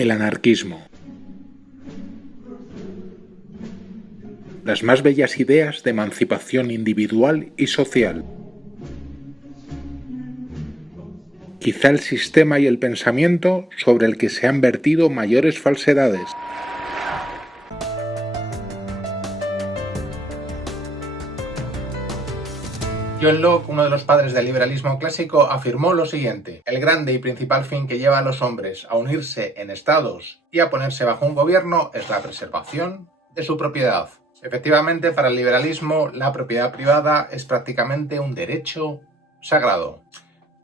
El anarquismo. Las más bellas ideas de emancipación individual y social. Quizá el sistema y el pensamiento sobre el que se han vertido mayores falsedades. John Locke, uno de los padres del liberalismo clásico, afirmó lo siguiente: el grande y principal fin que lleva a los hombres a unirse en estados y a ponerse bajo un gobierno es la preservación de su propiedad. Efectivamente, para el liberalismo, la propiedad privada es prácticamente un derecho sagrado.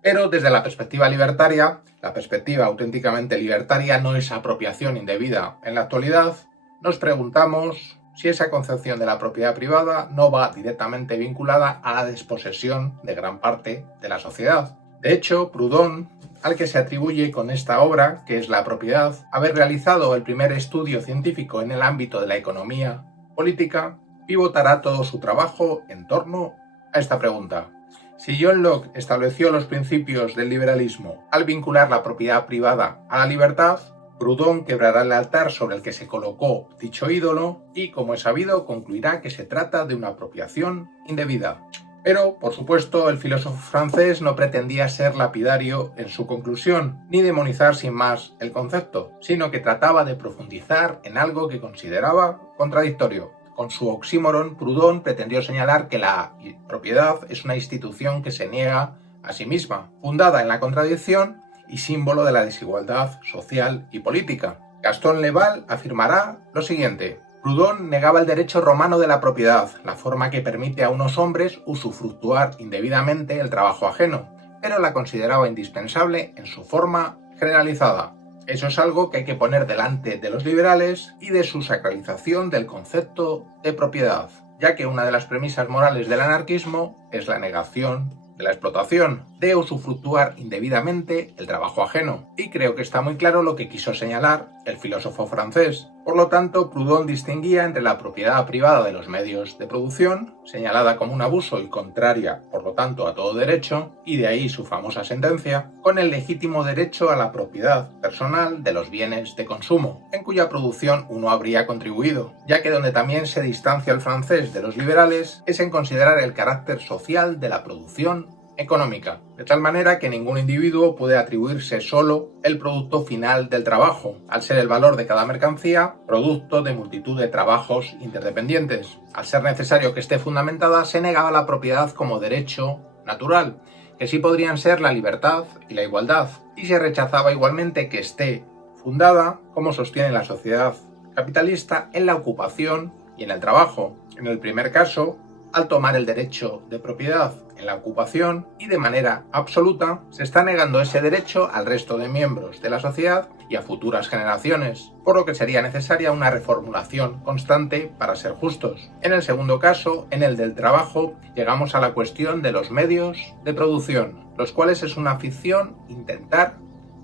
Pero desde la perspectiva libertaria, la perspectiva auténticamente libertaria no es apropiación indebida. En la actualidad, nos preguntamos si esa concepción de la propiedad privada no va directamente vinculada a la desposesión de gran parte de la sociedad. De hecho, Proudhon, al que se atribuye con esta obra, que es La propiedad, haber realizado el primer estudio científico en el ámbito de la economía política, pivotará todo su trabajo en torno a esta pregunta. Si John Locke estableció los principios del liberalismo al vincular la propiedad privada a la libertad, Proudhon quebrará el altar sobre el que se colocó dicho ídolo y, como es sabido, concluirá que se trata de una apropiación indebida. Pero, por supuesto, el filósofo francés no pretendía ser lapidario en su conclusión, ni demonizar sin más el concepto, sino que trataba de profundizar en algo que consideraba contradictorio. Con su oxímoron, Proudhon pretendió señalar que la propiedad es una institución que se niega a sí misma, fundada en la contradicción y símbolo de la desigualdad social y política. Gaston Leval afirmará lo siguiente: Proudhon negaba el derecho romano de la propiedad, la forma que permite a unos hombres usufructuar indebidamente el trabajo ajeno, pero la consideraba indispensable en su forma generalizada. Eso es algo que hay que poner delante de los liberales y de su sacralización del concepto de propiedad, ya que una de las premisas morales del anarquismo es la negación de la explotación, de usufructuar indebidamente el trabajo ajeno. Y creo que está muy claro lo que quiso señalar el filósofo francés. Por lo tanto, Proudhon distinguía entre la propiedad privada de los medios de producción, señalada como un abuso y contraria, por lo tanto, a todo derecho, y de ahí su famosa sentencia, con el legítimo derecho a la propiedad personal de los bienes de consumo, en cuya producción uno habría contribuido, ya que donde también se distancia el francés de los liberales es en considerar el carácter social de la producción económica, de tal manera que ningún individuo puede atribuirse solo el producto final del trabajo, al ser el valor de cada mercancía producto de multitud de trabajos interdependientes. Al ser necesario que esté fundamentada, se negaba la propiedad como derecho natural, que sí podrían ser la libertad y la igualdad, y se rechazaba igualmente que esté fundada, como sostiene la sociedad capitalista, en la ocupación y en el trabajo. En el primer caso, al tomar el derecho de propiedad en la ocupación y de manera absoluta, se está negando ese derecho al resto de miembros de la sociedad y a futuras generaciones, por lo que sería necesaria una reformulación constante para ser justos. En el segundo caso, en el del trabajo, llegamos a la cuestión de los medios de producción, los cuales es una ficción intentar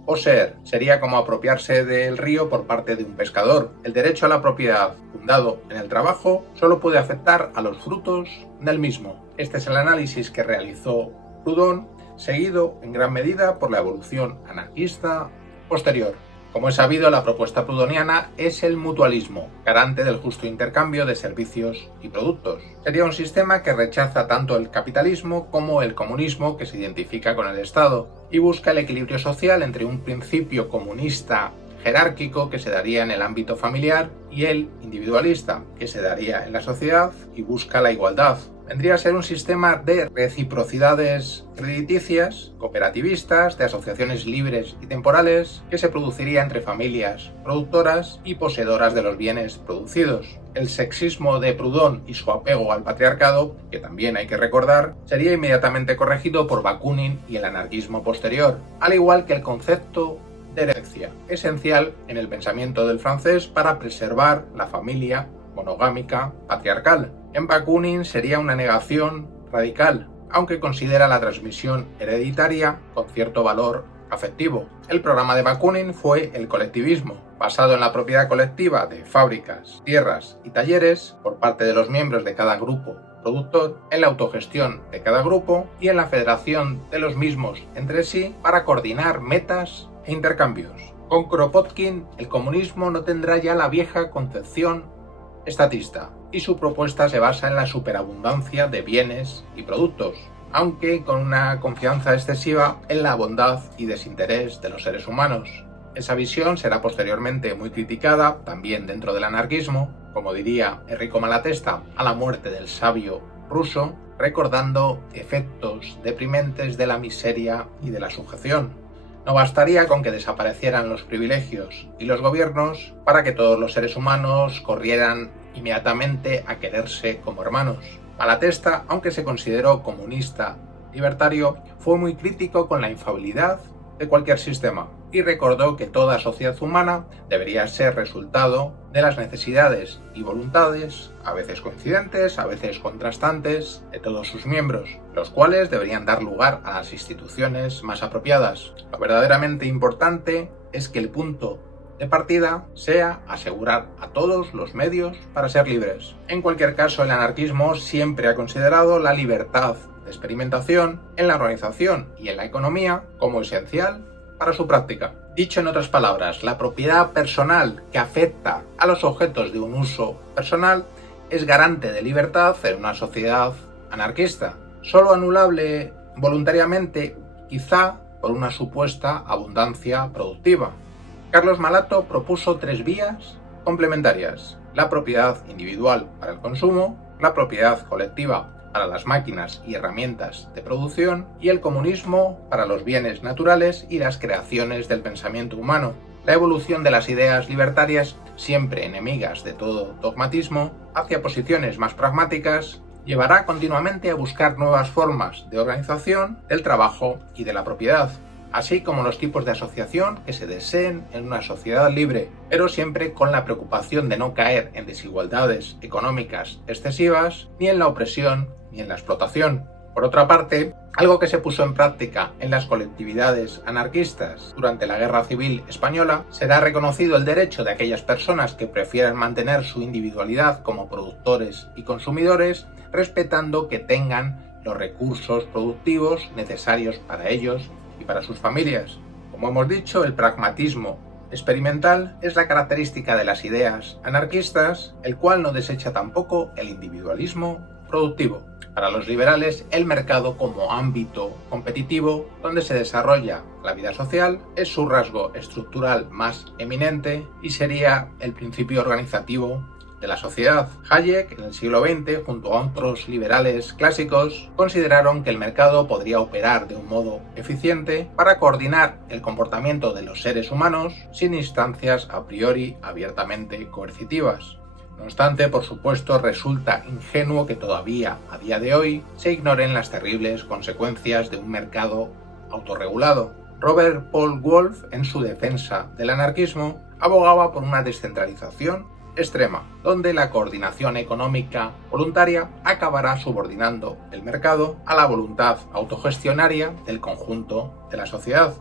poseer. Sería como apropiarse del río por parte de un pescador. El derecho a la propiedad fundado en el trabajo solo puede afectar a los frutos del mismo. Este es el análisis que realizó Proudhon, seguido en gran medida por la evolución anarquista posterior. Como es sabido, la propuesta proudhoniana es el mutualismo, garante del justo intercambio de servicios y productos. Sería un sistema que rechaza tanto el capitalismo como el comunismo, que se identifica con el Estado, y busca el equilibrio social entre un principio comunista jerárquico que se daría en el ámbito familiar y el individualista que se daría en la sociedad y busca la igualdad. Vendría a ser un sistema de reciprocidades crediticias, cooperativistas, de asociaciones libres y temporales que se produciría entre familias productoras y poseedoras de los bienes producidos. El sexismo de Proudhon y su apego al patriarcado, que también hay que recordar, sería inmediatamente corregido por Bakunin y el anarquismo posterior, al igual que el concepto de herencia, esencial en el pensamiento del francés para preservar la familia monogámica patriarcal. En Bakunin sería una negación radical, aunque considera la transmisión hereditaria con cierto valor afectivo. El programa de Bakunin fue el colectivismo, basado en la propiedad colectiva de fábricas, tierras y talleres por parte de los miembros de cada grupo productor, en la autogestión de cada grupo y en la federación de los mismos entre sí para coordinar metas e intercambios. Con Kropotkin, el comunismo no tendrá ya la vieja concepción estatista, y su propuesta se basa en la superabundancia de bienes y productos, aunque con una confianza excesiva en la bondad y desinterés de los seres humanos. Esa visión será posteriormente muy criticada, también dentro del anarquismo, como diría Enrico Malatesta a la muerte del sabio ruso, recordando efectos deprimentes de la miseria y de la sujeción. No bastaría con que desaparecieran los privilegios y los gobiernos para que todos los seres humanos corrieran inmediatamente a quererse como hermanos. Malatesta, aunque se consideró comunista libertario, fue muy crítico con la infalibilidad de cualquier sistema y recordó que toda sociedad humana debería ser resultado de las necesidades y voluntades, a veces coincidentes, a veces contrastantes, de todos sus miembros, los cuales deberían dar lugar a las instituciones más apropiadas. Lo verdaderamente importante es que el punto de partida sea asegurar a todos los medios para ser libres. En cualquier caso, el anarquismo siempre ha considerado la libertad de experimentación en la organización y en la economía como esencial para su práctica. Dicho en otras palabras, la propiedad personal que afecta a los objetos de un uso personal es garante de libertad en una sociedad anarquista, solo anulable voluntariamente quizá por una supuesta abundancia productiva. Carlos Malato propuso 3 vías complementarias: la propiedad individual para el consumo, la propiedad colectiva para las máquinas y herramientas de producción y el comunismo para los bienes naturales y las creaciones del pensamiento humano. La evolución de las ideas libertarias, siempre enemigas de todo dogmatismo, hacia posiciones más pragmáticas, llevará continuamente a buscar nuevas formas de organización del trabajo y de la propiedad, así como los tipos de asociación que se deseen en una sociedad libre, pero siempre con la preocupación de no caer en desigualdades económicas excesivas, ni en la opresión ni en la explotación. Por otra parte, algo que se puso en práctica en las colectividades anarquistas durante la Guerra Civil Española, será reconocido el derecho de aquellas personas que prefieran mantener su individualidad como productores y consumidores, respetando que tengan los recursos productivos necesarios para ellos y para sus familias. Como hemos dicho, el pragmatismo experimental es la característica de las ideas anarquistas, el cual no desecha tampoco el individualismo productivo. Para los liberales, el mercado como ámbito competitivo donde se desarrolla la vida social es su rasgo estructural más eminente y sería el principio organizativo de la sociedad. Hayek, en el siglo XX, junto a otros liberales clásicos, consideraron que el mercado podría operar de un modo eficiente para coordinar el comportamiento de los seres humanos sin instancias a priori abiertamente coercitivas. No obstante, por supuesto, resulta ingenuo que todavía, a día de hoy, se ignoren las terribles consecuencias de un mercado autorregulado. Robert Paul Wolff, en su defensa del anarquismo, abogaba por una descentralización extrema, donde la coordinación económica voluntaria acabará subordinando el mercado a la voluntad autogestionaria del conjunto de la sociedad.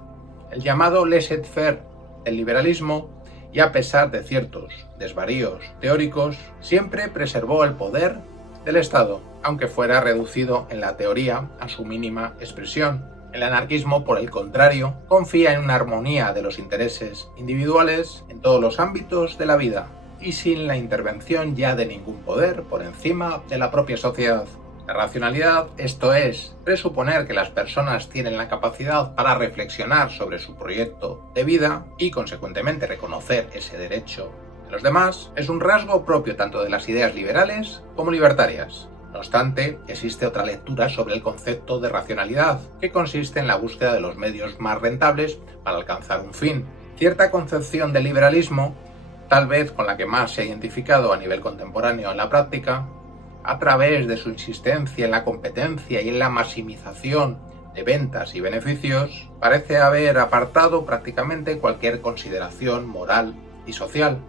El llamado laissez-faire del liberalismo, y a pesar de ciertos desvaríos teóricos, siempre preservó el poder del Estado, aunque fuera reducido en la teoría a su mínima expresión. El anarquismo, por el contrario, confía en una armonía de los intereses individuales en todos los ámbitos de la vida y sin la intervención ya de ningún poder por encima de la propia sociedad. La racionalidad, esto es, presuponer que las personas tienen la capacidad para reflexionar sobre su proyecto de vida y, consecuentemente, reconocer ese derecho de los demás, es un rasgo propio tanto de las ideas liberales como libertarias. No obstante, existe otra lectura sobre el concepto de racionalidad, que consiste en la búsqueda de los medios más rentables para alcanzar un fin. Cierta concepción del liberalismo, tal vez con la que más se ha identificado a nivel contemporáneo en la práctica, a través de su insistencia en la competencia y en la maximización de ventas y beneficios, parece haber apartado prácticamente cualquier consideración moral y social.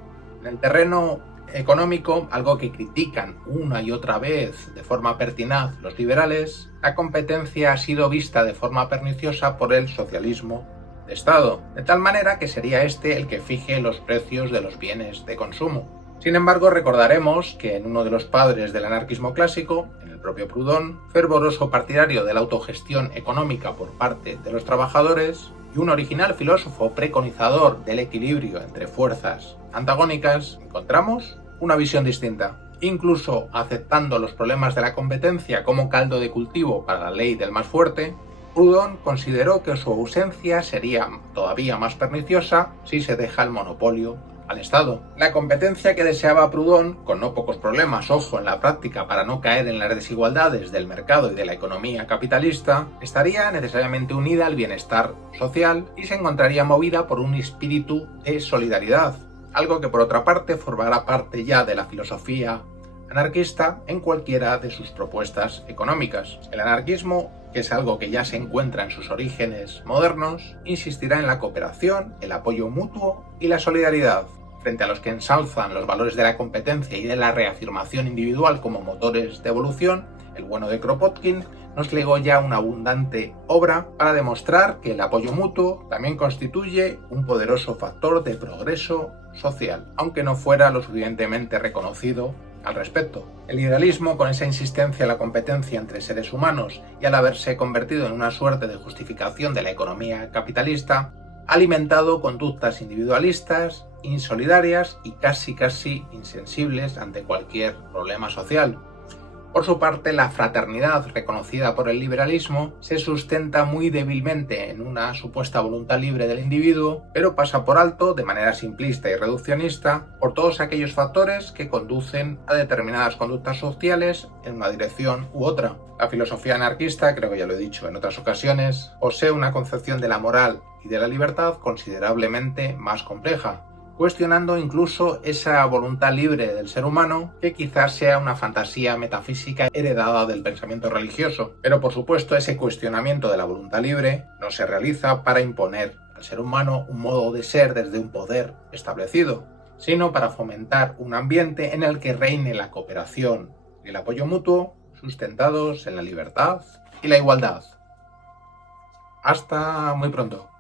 En el terreno económico, algo que critican una y otra vez de forma pertinaz los liberales, la competencia ha sido vista de forma perniciosa por el socialismo de Estado, de tal manera que sería este el que fije los precios de los bienes de consumo. Sin embargo, recordaremos que en uno de los padres del anarquismo clásico, en el propio Proudhon, fervoroso partidario de la autogestión económica por parte de los trabajadores, y un original filósofo preconizador del equilibrio entre fuerzas antagónicas, encontramos una visión distinta. Incluso aceptando los problemas de la competencia como caldo de cultivo para la ley del más fuerte, Proudhon consideró que su ausencia sería todavía más perniciosa si se deja el monopolio al Estado. La competencia que deseaba Proudhon, con no pocos problemas, ojo, en la práctica para no caer en las desigualdades del mercado y de la economía capitalista, estaría necesariamente unida al bienestar social y se encontraría movida por un espíritu de solidaridad, algo que por otra parte formará parte ya de la filosofía anarquista en cualquiera de sus propuestas económicas. El anarquismo, que es algo que ya se encuentra en sus orígenes modernos, insistirá en la cooperación, el apoyo mutuo y la solidaridad, frente a los que ensalzan los valores de la competencia y de la reafirmación individual como motores de evolución. El bueno de Kropotkin nos legó ya una abundante obra para demostrar que el apoyo mutuo también constituye un poderoso factor de progreso social, aunque no fuera lo suficientemente reconocido al respecto. El liberalismo, con esa insistencia en la competencia entre seres humanos y al haberse convertido en una suerte de justificación de la economía capitalista, ha alimentado conductas individualistas, insolidarias y casi insensibles ante cualquier problema social. Por su parte, la fraternidad reconocida por el liberalismo se sustenta muy débilmente en una supuesta voluntad libre del individuo, pero pasa por alto, de manera simplista y reduccionista, por todos aquellos factores que conducen a determinadas conductas sociales en una dirección u otra. La filosofía anarquista, creo que ya lo he dicho en otras ocasiones, posee una concepción de la moral y de la libertad considerablemente más compleja, cuestionando incluso esa voluntad libre del ser humano que quizás sea una fantasía metafísica heredada del pensamiento religioso. Pero por supuesto ese cuestionamiento de la voluntad libre no se realiza para imponer al ser humano un modo de ser desde un poder establecido, sino para fomentar un ambiente en el que reine la cooperación y el apoyo mutuo sustentados en la libertad y la igualdad. Hasta muy pronto.